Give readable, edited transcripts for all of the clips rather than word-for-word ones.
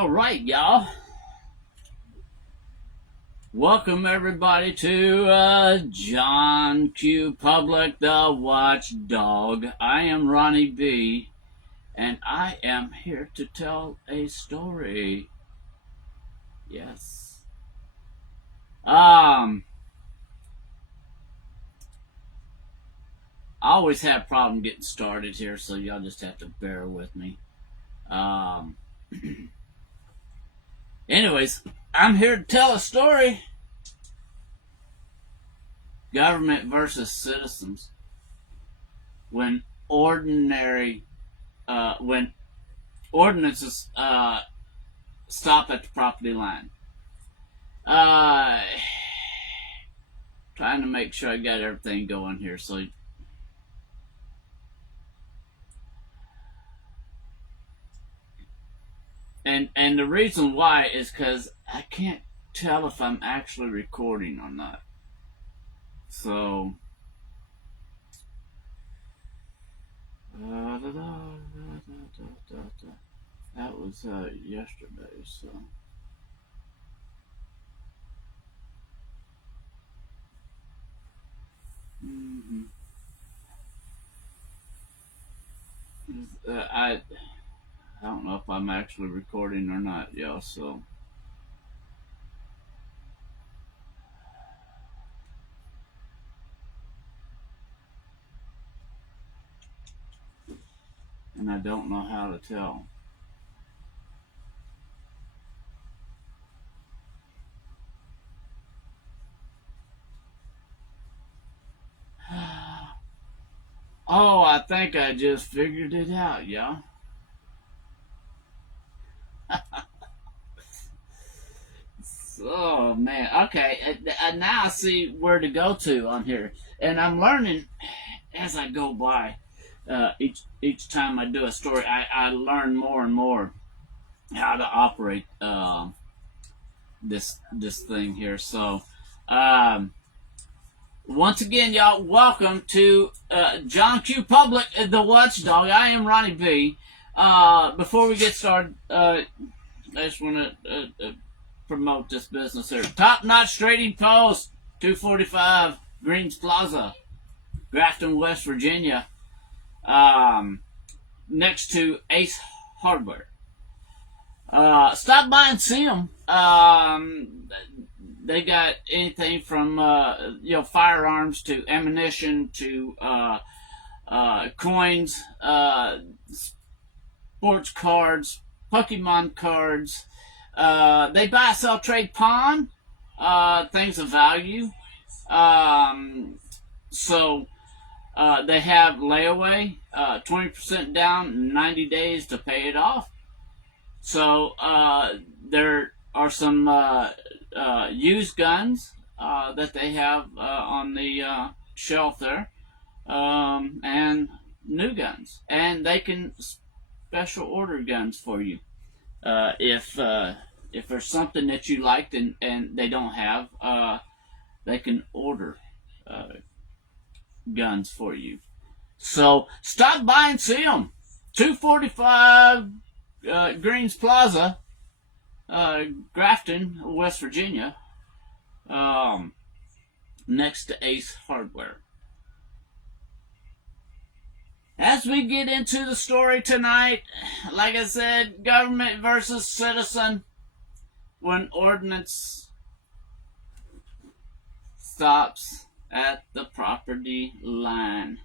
All right, y'all. Welcome everybody to John Q. Public, the Watchdog. I am Ronnie B, and I am here to tell a story. Yes. I always have a problem getting started here, so y'all just have to bear with me. Anyways, I'm here to tell a story. Government versus citizens. When ordinances stop at the property line. Trying to make sure I got everything going here. So, and the reason why is because I can't tell if I'm actually recording or not. So, that was yesterday. So. Mm-hmm. I don't know if I'm actually recording or not, y'all. So. And I don't know how to tell. Oh, I think I just figured it out, y'all. Oh man, okay. Now I see where to go to on here, and I'm learning as I go by. Each time I do a story, I learn more and more how to operate this thing here. So, once again, y'all, welcome to John Q. Public, the Watchdog. I am Ronnie B. Before we get started, I just want to promote this business here. Top Notch Trading Post, 245 Greens Plaza, Grafton, West Virginia. Next to Ace Hardware. Stop by and see them. They got anything from firearms to ammunition to coins, sports cards, Pokemon cards. They buy, sell, trade, pawn things of value. So they have layaway, 20% down, 90 days to pay it off. So there are some used guns that they have on the shelf there, and new guns, and they can special order guns for you if there's something that you liked and they don't have, they can order guns for you. So stop by and see them. 245 Greens Plaza, Grafton, West Virginia, next to Ace Hardware. As we get into the story tonight, like I said, government versus citizen. When ordinance stops at the property line.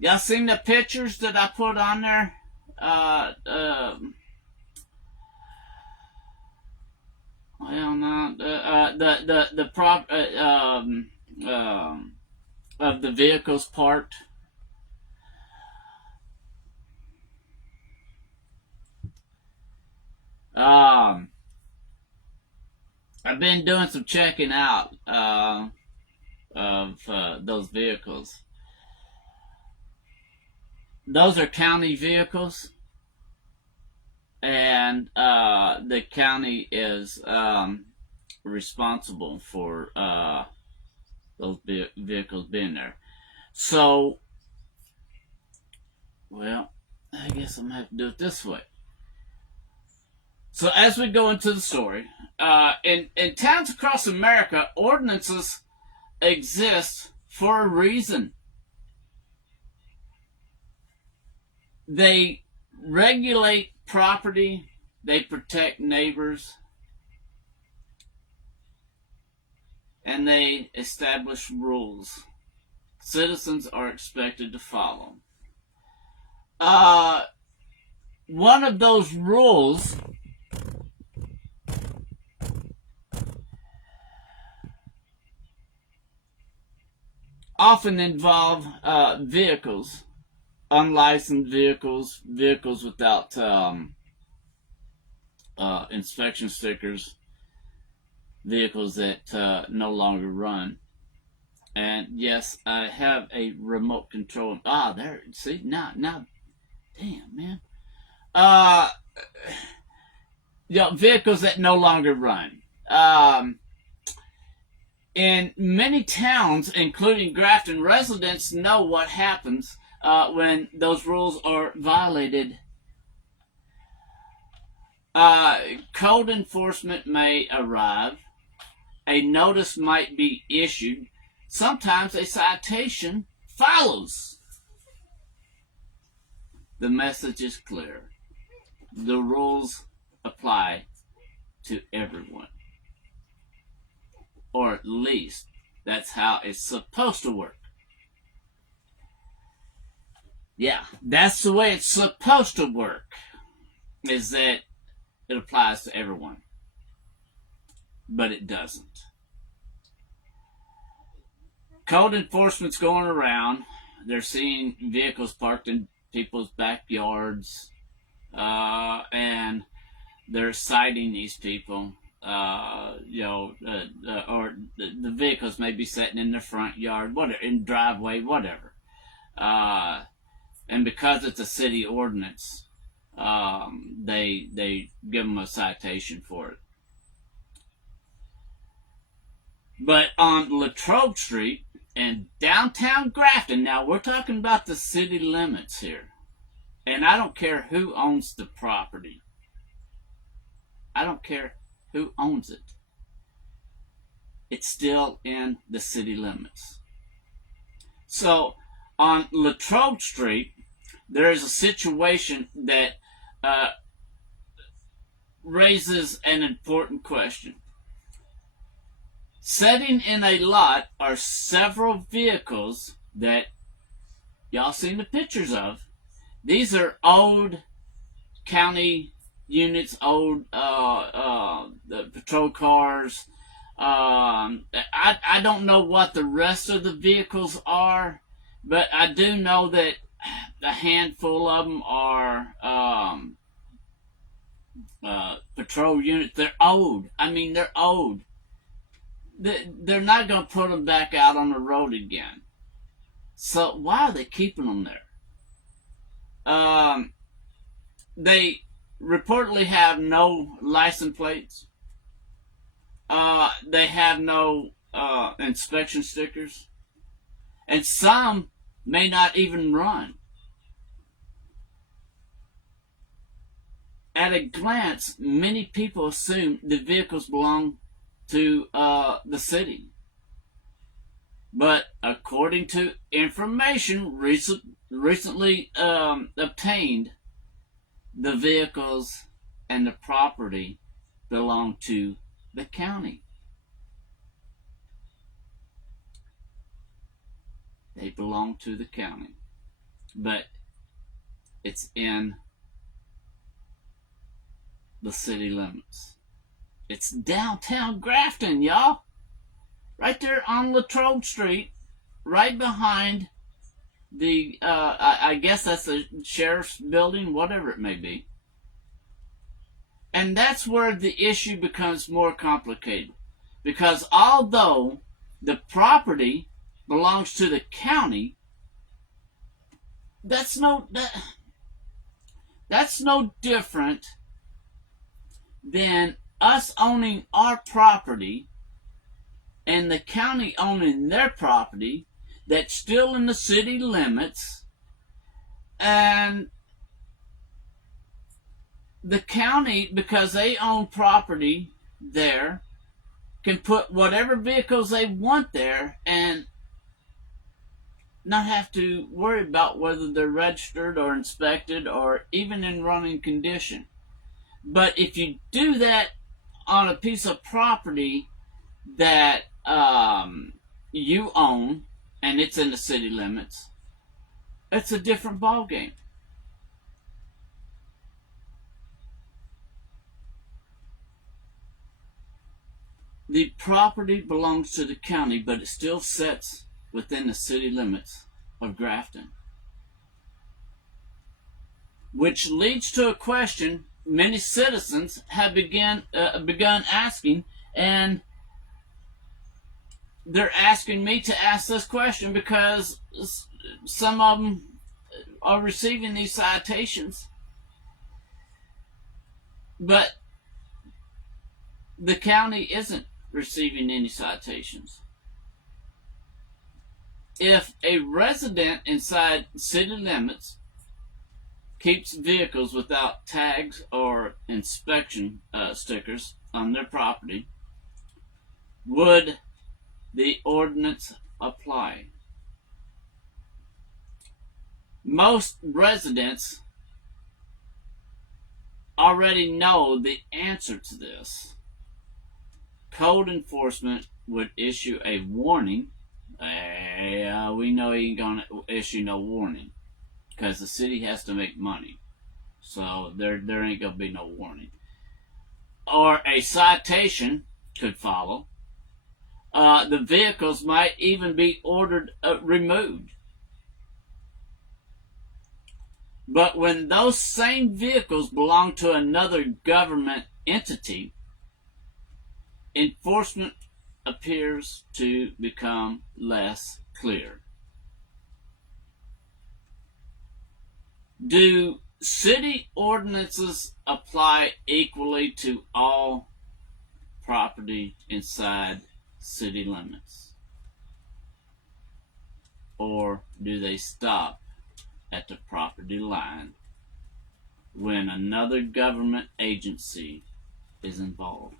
Y'all seen the pictures that I put on there? Well, not the prop of the vehicles parked. I've been doing some checking out of those vehicles. Those are county vehicles, and the county is responsible for those vehicles being there. So, well, I guess I'm gonna have to do it this way. So as we go into the story, in towns across America, ordinances exist for a reason. They regulate property, they protect neighbors, and they establish rules citizens are expected to follow. One of those rules often involve vehicles, unlicensed vehicles, vehicles without inspection stickers, vehicles that no longer run. And yes, I have a remote control. There. See, now, damn, man. Vehicles that no longer run. In many towns, including Grafton, residents know what happens when those rules are violated. Code enforcement may arrive. A notice might be issued. Sometimes a citation follows. The message is clear. The rules apply to everyone. Or at least that's how it's supposed to work. Yeah, that's the way it's supposed to work, is that it applies to everyone. But it doesn't. Code enforcement's going around. They're seeing vehicles parked in people's backyards, and they're citing these people. Or the vehicles may be sitting in their front yard, whatever, in driveway, whatever. And because it's a city ordinance, they give them a citation for it. But on Latrobe Street in downtown Grafton, now we're talking about the city limits here, and I don't care who owns the property. I don't care who owns it. It's still in the city limits. So on Latrobe Street, there is a situation that raises an important question. Sitting in a lot are several vehicles that y'all seen the pictures of. These are old county units, old patrol cars. I don't know what the rest of the vehicles are, but I do know that a handful of them are patrol units. They're old. I mean, they're old. They're not going to put them back out on the road again. So why are they keeping them there? They reportedly have no license plates. They have no inspection stickers. And some may not even run. At a glance, many people assume the vehicles belong to the city. But according to information recently obtained, the vehicles and the property belong to the county. They belong to the county. But it's in the city limits. It's downtown Grafton, y'all. Right there on Latrobe Street, right behind the, I guess that's the sheriff's building, whatever it may be. And that's where the issue becomes more complicated. Because although the property belongs to the county, that's no different than us owning our property and the county owning their property that's still in the city limits, and the county, because they own property there, can put whatever vehicles they want there and not have to worry about whether they're registered or inspected or even in running condition. But if you do that on a piece of property that you own and it's in the city limits, it's a different ballgame. The property belongs to the county, but it still sits within the city limits of Grafton. Which leads to a question many citizens have begun asking, and they're asking me to ask this question because some of them are receiving these citations, but the county isn't receiving any citations. If a resident inside city limits keeps vehicles without tags or inspection stickers on their property, would the ordinance apply? Most residents already know the answer to this. Code enforcement would issue a warning. We know he ain't gonna issue no warning because the city has to make money, so there ain't gonna be no warning. Or a citation could follow. The vehicles might even be ordered removed. But when those same vehicles belong to another government entity, enforcement appears to become less clear. Do city ordinances apply equally to all property inside city limits? Or do they stop at the property line when another government agency is involved?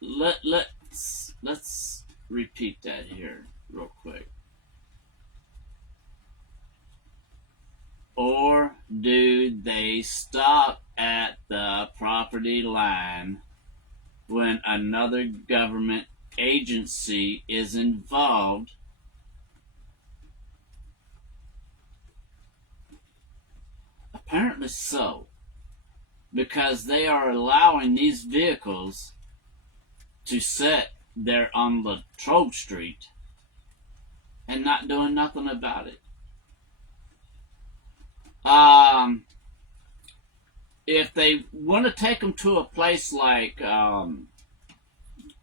Let's repeat that here real quick. Or do they stop at the property line when another government agency is involved? Apparently so, because they are allowing these vehicles to sit there on Latrobe Street and not doing nothing about it. If they want to take them to a place like,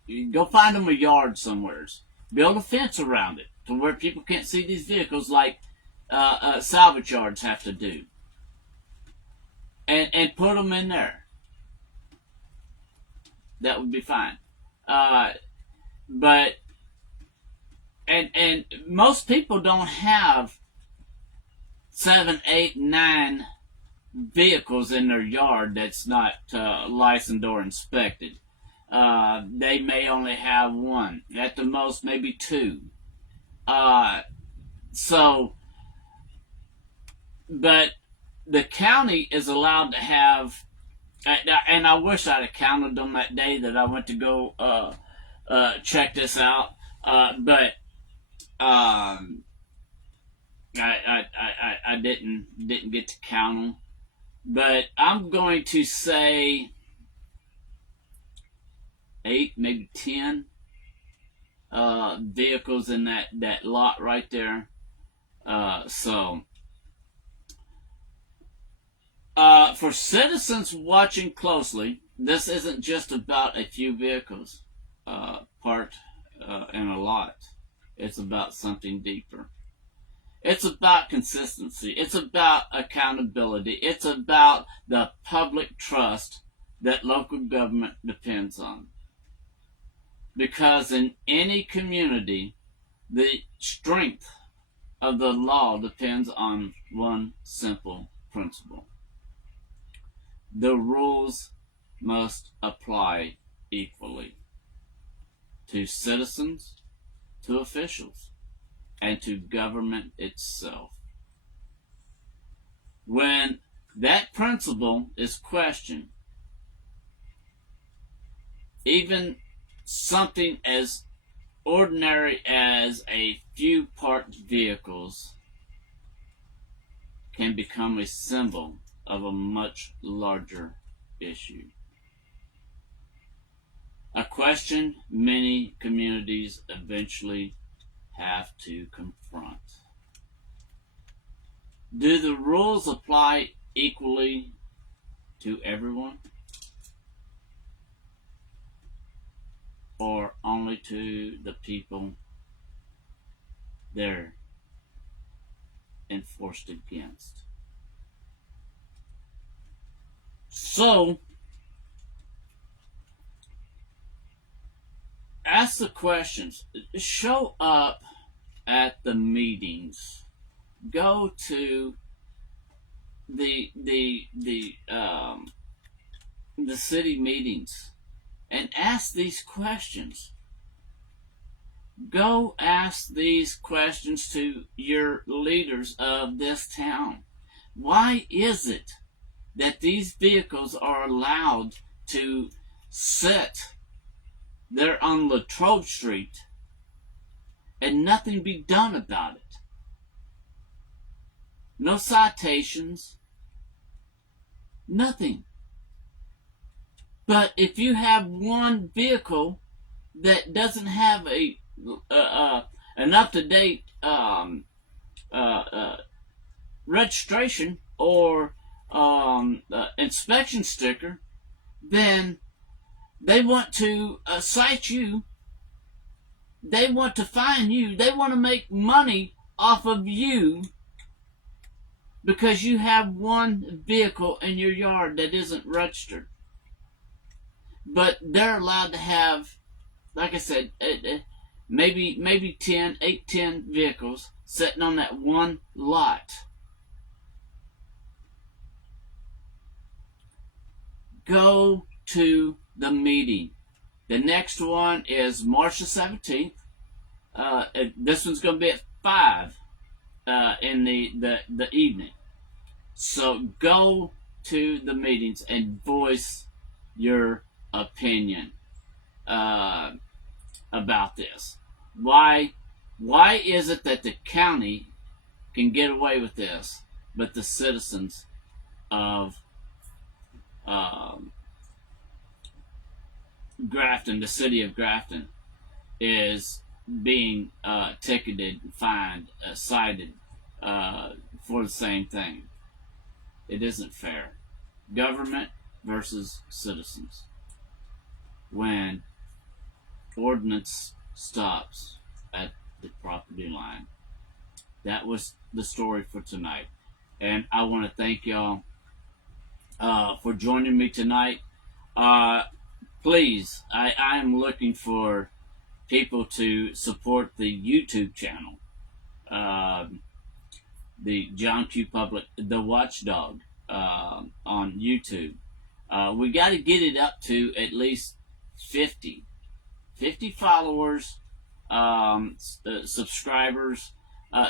you go find them a yard somewhere, build a fence around it to where people can't see these vehicles like salvage yards have to do, and put them in there. That would be fine. But most people don't have 7, 8, 9 vehicles in their yard that's not licensed or inspected. They may only have 1, at the most maybe 2. But the county is allowed to have, and I wish I'd have counted them that day that I went to go check this out. But I didn't get to count them. But I'm going to say 8, maybe 10 vehicles in that lot right there. For citizens watching closely, this isn't just about a few vehicles parked in a lot. It's about something deeper. It's about consistency. It's about accountability. It's about the public trust that local government depends on. Because in any community, the strength of the law depends on one simple principle: the rules must apply equally to citizens, to officials, and to government itself. When that principle is questioned, even something as ordinary as a few parked vehicles can become a symbol of a much larger issue. A question many communities eventually have to confront. Do the rules apply equally to everyone, or only to the people they're enforced against? So, ask the questions. Show up at the meetings. Go to the city meetings and ask these questions. Go ask these questions to your leaders of this town. Why is it that these vehicles are allowed to sit there on Latrobe Street and nothing be done about it? No citations, nothing. But if you have one vehicle that doesn't have an up-to-date registration or inspection sticker, then they want to cite you. They want to fine you. They want to make money off of you because you have one vehicle in your yard that isn't registered. But they're allowed to have, like I said, maybe 10 vehicles sitting on that one lot. Go to the meeting. The next one is March the 17th. This one's going to be at 5 in the evening. So go to the meetings and voice your opinion about this. Why is it that the county can get away with this, but the citizens of Grafton, the city of Grafton, is being ticketed, fined, cited for the same thing? It isn't fair. Government versus citizens. When ordinance stops at the property line. That was the story for tonight. And I want to thank y'all for joining me tonight. Please, I am looking for people to support the YouTube channel. The John Q. Public, the Watchdog, on YouTube. We got to get it up to at least 50 followers, subscribers,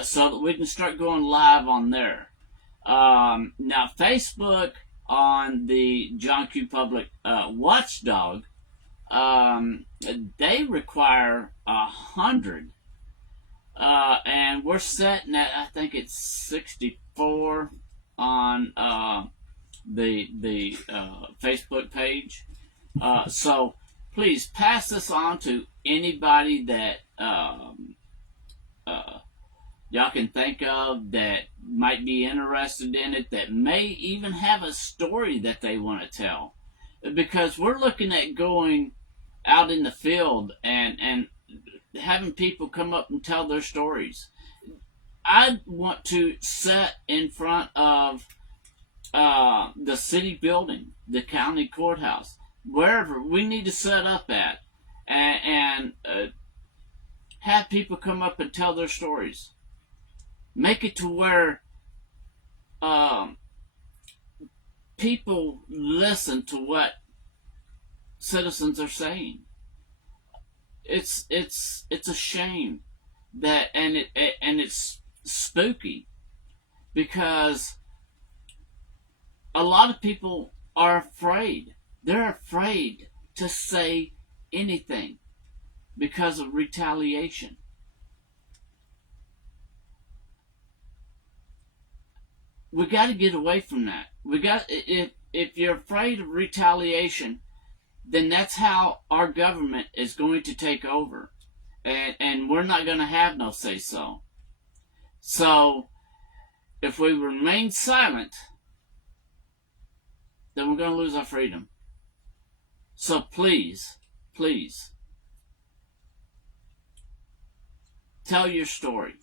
so that we can start going live on there. Now, Facebook on the John Q. Public Watchdog, they require 100. And we're setting at, I think it's 64 on the Facebook page. So please pass this on to anybody that y'all can think of that might be interested in it, that may even have a story that they want to tell. Because we're looking at going out in the field and having people come up and tell their stories. I want to sit in front of the city building, the county courthouse, wherever we need to set up at, and have people come up and tell their stories. Make it to where um, people listen to what citizens are saying. It's a shame that, and it's spooky because a lot of people are afraid. They're afraid to say anything because of retaliation. We got to get away from that. We got if you're afraid of retaliation, then that's how our government is going to take over, and we're not going to have no say so. So if we remain silent, then we're going to lose our freedom. So please, please, tell your story.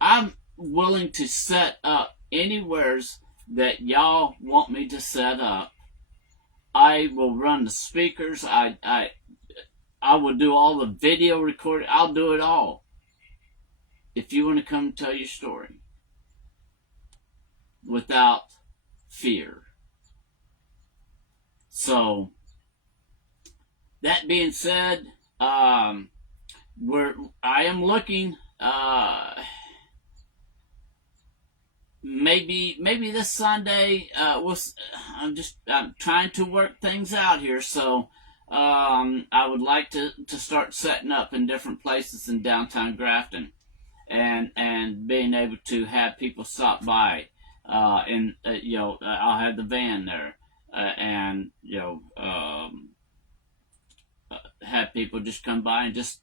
I'm willing to set up anywheres that y'all want me to set up. I will run the speakers. I will do all the video recording. I'll do it all. If you want to come tell your story without fear. So that being said, I am looking. Maybe this Sunday. I'm trying to work things out here. So I would like to start setting up in different places in downtown Grafton, and being able to have people stop by. And I'll have the van there, and have people just come by and just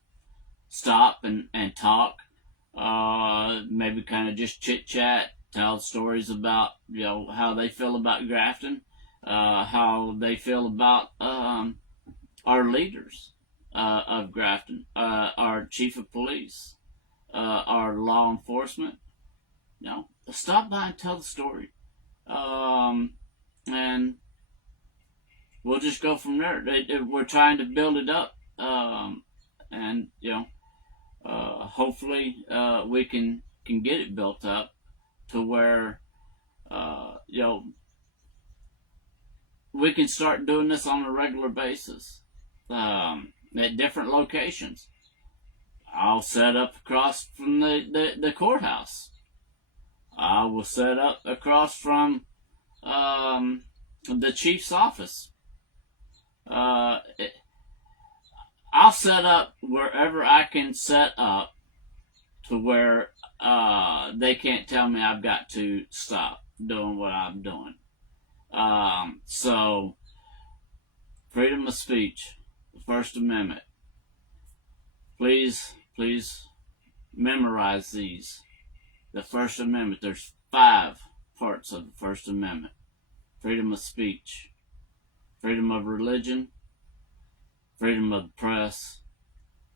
stop and talk. Maybe kind of just chit chat, tell stories about how they feel about Grafton, how they feel about our leaders of Grafton, our chief of police, our law enforcement. Stop by and tell the story, and we'll just go from there. We're trying to build it up, and hopefully we can get it built up to where we can start doing this on a regular basis at different locations. I'll set up across from the courthouse. I will set up across from the chief's office. I'll set up wherever I can set up to where they can't tell me I've got to stop doing what I'm doing. So, freedom of speech, the First Amendment. Please memorize these. The First Amendment, there's 5 parts of the First Amendment. Freedom of speech, freedom of religion, freedom of the press,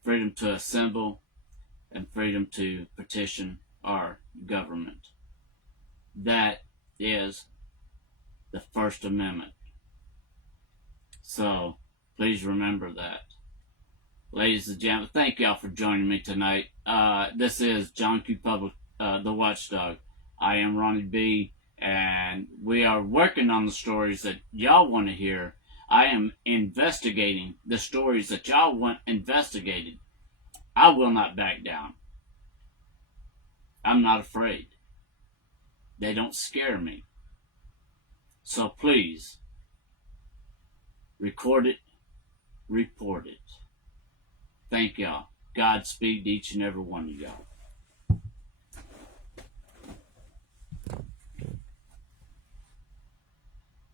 freedom to assemble, and freedom to petition our government. That is the First Amendment. So, please remember that. Ladies and gentlemen, thank y'all for joining me tonight. This is John Q. Public, the Watchdog. I am Ronnie B, and we are working on the stories that y'all want to hear. I am investigating the stories that y'all want investigated. I will not back down. I'm not afraid. They don't scare me. So please, record it, report it. Thank y'all. Godspeed to each and every one of y'all.